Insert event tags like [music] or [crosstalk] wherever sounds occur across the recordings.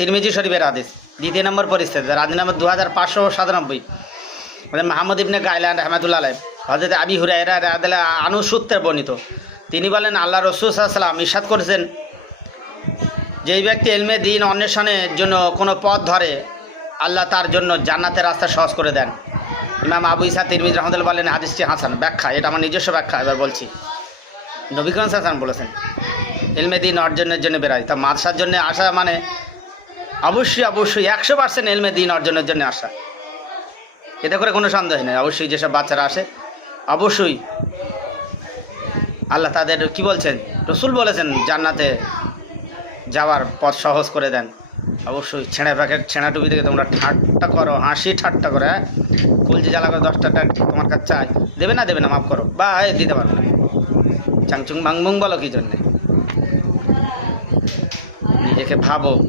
তিরমিজি শরীফের আদেশ দ্বিতীয় নম্বর পরিস্থিতি রাজি নম্বর দু হাজার পাঁচশো সাতানব্বই। মানে মাহমুদ ইবনে গাইলান রহমাতুল্লাহ আলাই হজরত আবি হুরাইরা রাদিল্লাহ আনু সূত্রে বর্ণিত। তিনি বলেন, আল্লাহ রসুল সাল্লাম ইসাদ করেছেন, যেই ব্যক্তি এলমে দিন অন্বেষণের জন্য কোনো পথ ধরে, আল্লাহ তার জন্য জান্নাতের রাস্তা সহজ করে দেন। ইমাম আবু ইসা তিরমিজ রহমতুল্লাহ বলেন, হাদিসটি হাসান, ব্যাখ্যা, এটা আমার নিজস্ব ব্যাখ্যা, এবার বলছি। নবীকরণ হাসান বলেছেন এলমে দিন অর্জনের জন্য বেরাই তা মাদশার জন্য আসা মানে অবশ্যই অবশ্যই, একশো পার্সেন্ট এলমে দিন অর্জনের জন্য আসা। এতে করে কোনো সন্দেহ নেই, অবশ্যই যেসব বাচ্চারা আসে, অবশ্যই আল্লাহ তাদের কি বলছেন? রসুল বলেছেন, জান্নাতে যাওয়ার পথ সহজ করে দেন। অবশ্যই ছেঁড়া প্যাকেট, ছেঁড়া টুপি থেকে তোমরা ঠাট্টা করো, হাসি ঠাট্টা করে হ্যাঁ? কুলজি জ্বালা করে দশটা টাকা তোমার কাছে চাই। দেবে না দেবে না, মাফ করো। বা দিতে পারো না। চাংচুং বাংবুং বলো কি জন্যে? নিজেকে ভাবো।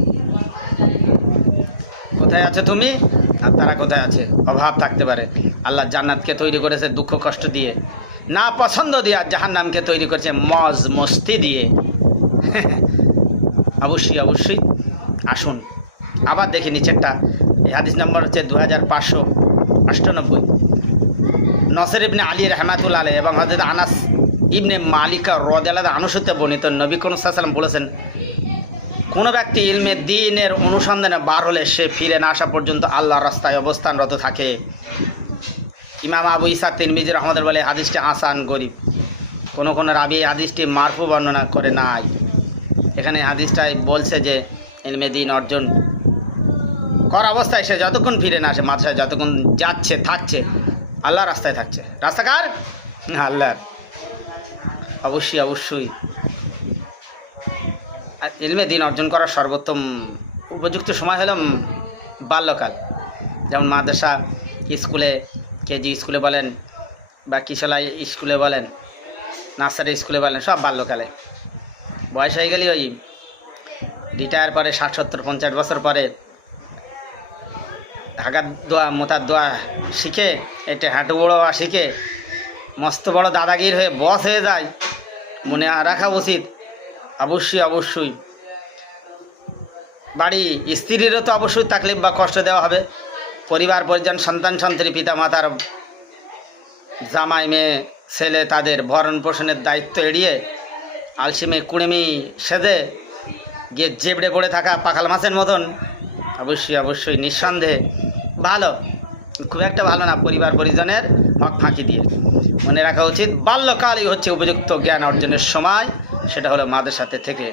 কোথায় আছো তুমি? আর তারা কোথায় আছে? অভাব থাকতে পারে। আল্লাহ জান্নাতকে তৈরি করেছে দুঃখ কষ্ট দিয়ে। না পছন্দ দিয়ে আর জাহান্নামকে তৈরি করেছে মজ মস্তি দিয়ে। [laughs] অবশ্যই অবশ্যই। আসুন। আবার দেখি নিচেরটা। হাদিস নম্বর হচ্ছে দু হাজার পাঁচশো আটানব্বই। নসর ইবনে আলী রহমাতুল আলী এবং হজরত আনাস ইবনে মালিকা রদ আলাদা আনুসূত্রে বর্ণিত নবী কোন সাল্লাম বলেছেন কোনো ব্যক্তি ইলমে দিনের অনুসন্ধানে বার হলে সে ফিরে না আসা পর্যন্ত আল্লাহর রাস্তায় অবস্থানরত থাকে। ইমাম আবু ইসা তিরমিজি রহমদের বলে, হাদিসটি আসান গরিব। কোনো কোনো রাবি হাদিসটি মারফু বর্ণনা করে নাই। এখানে হাদিসটাই বলছে যে, ইলমে দিন অর্জন কর অবস্থায় সে যতক্ষণ ফিরে না আসে, মাদ্রাসায় যতক্ষণ যাচ্ছে, থাকছে আল্লাহ রাস্তায় থাকছে। রাস্তা কার? আল্লাহর। অবশ্যই অবশ্যই। ইলমে দিন অর্জন করার সর্বোত্তম উপযুক্ত সময় হলো বাল্যকাল। যেমন মাদ্রাসা স্কুলে, কেজি স্কুলে বলেন বা কিশলাই স্কুলে বলেন, নার্সারি স্কুলে বলেন, সব বাল্যকালে। বয়স হয়ে গেলে ওই রিটায়ার পরে ষাট, সত্তর, পঞ্চাশ বছর পরে হাগার দোয়া, মোতার দোয়া শিখে এটা হাঁটু বড়ো শিখে, মস্ত বড় দাদাগির হয়ে বস হয়ে যায়, মনে রাখা উচিত। অবশ্যই অবশ্যই। বাড়ি স্ত্রীরও তো অবশ্যই তাকলিফ বা কষ্ট দেওয়া হবে। পরিবার, পরিজন, সন্তান সন্তানী পিতা মাতার জামাই, মেয়ে, ছেলে তাদের ভরণ পোষণের দায়িত্ব এড়িয়ে আলসিমে, কুড়েমি সেজে গিয়ে জেবড়ে পড়ে থাকা পাখাল মাছের মতন। অবশ্যই অবশ্যই, নিঃসন্দেহে। ভালো, খুব একটা ভালো না পরিবার, পরিজনের হক ফাঁকি দিয়ে। মনে রাখা উচিত, বাল্যকালই হচ্ছে উপযুক্ত জ্ঞান অর্জনের সময়। সেটা হলো মাদের সাথে থেকে।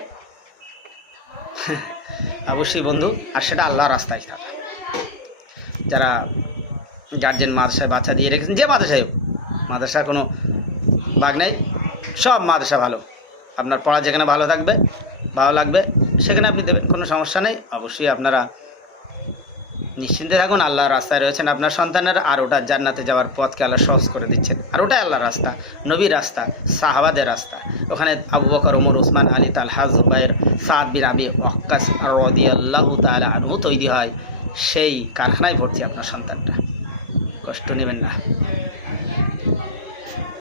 অবশ্যই বন্ধু, আর সেটা আল্লাহর রাস্তায় থাকা। যারা গার্জেন মাদ্রাসায় বাচ্চা দিয়ে রেখেছেন, যে মাদ্রাসায় হোক, মাদ্রাসার কোনো বাঘ নেই, সব মাদ্রাসা ভালো। আপনার পড়া যেখানে ভালো থাকবে, ভালো লাগবে, সেখানে আপনি দেবেন, কোনো সমস্যা নেই। অবশ্যই আপনারা নিশ্চিন্তে থাকুন, আল্লাহর রাস্তায় রয়েছেন আপনার সন্তানের, আর ওটা জান্নাতে যাওয়ার পথকে আল্লাহ সহজ করে দিচ্ছেন। আর ওটাই আল্লাহর রাস্তা, নবীর রাস্তা, সাহাবাদের রাস্তা। ওখানে আবু বকর, ওমর উসমান আলী, তালহা, জুবাইর, সাদ বিন আবি অক্কাস রদি আল্লাহ তালা আনহু তৈরি হয় সেই কারখানায় ভর্তি আপনার সন্তানটা কষ্ট নেবেন না।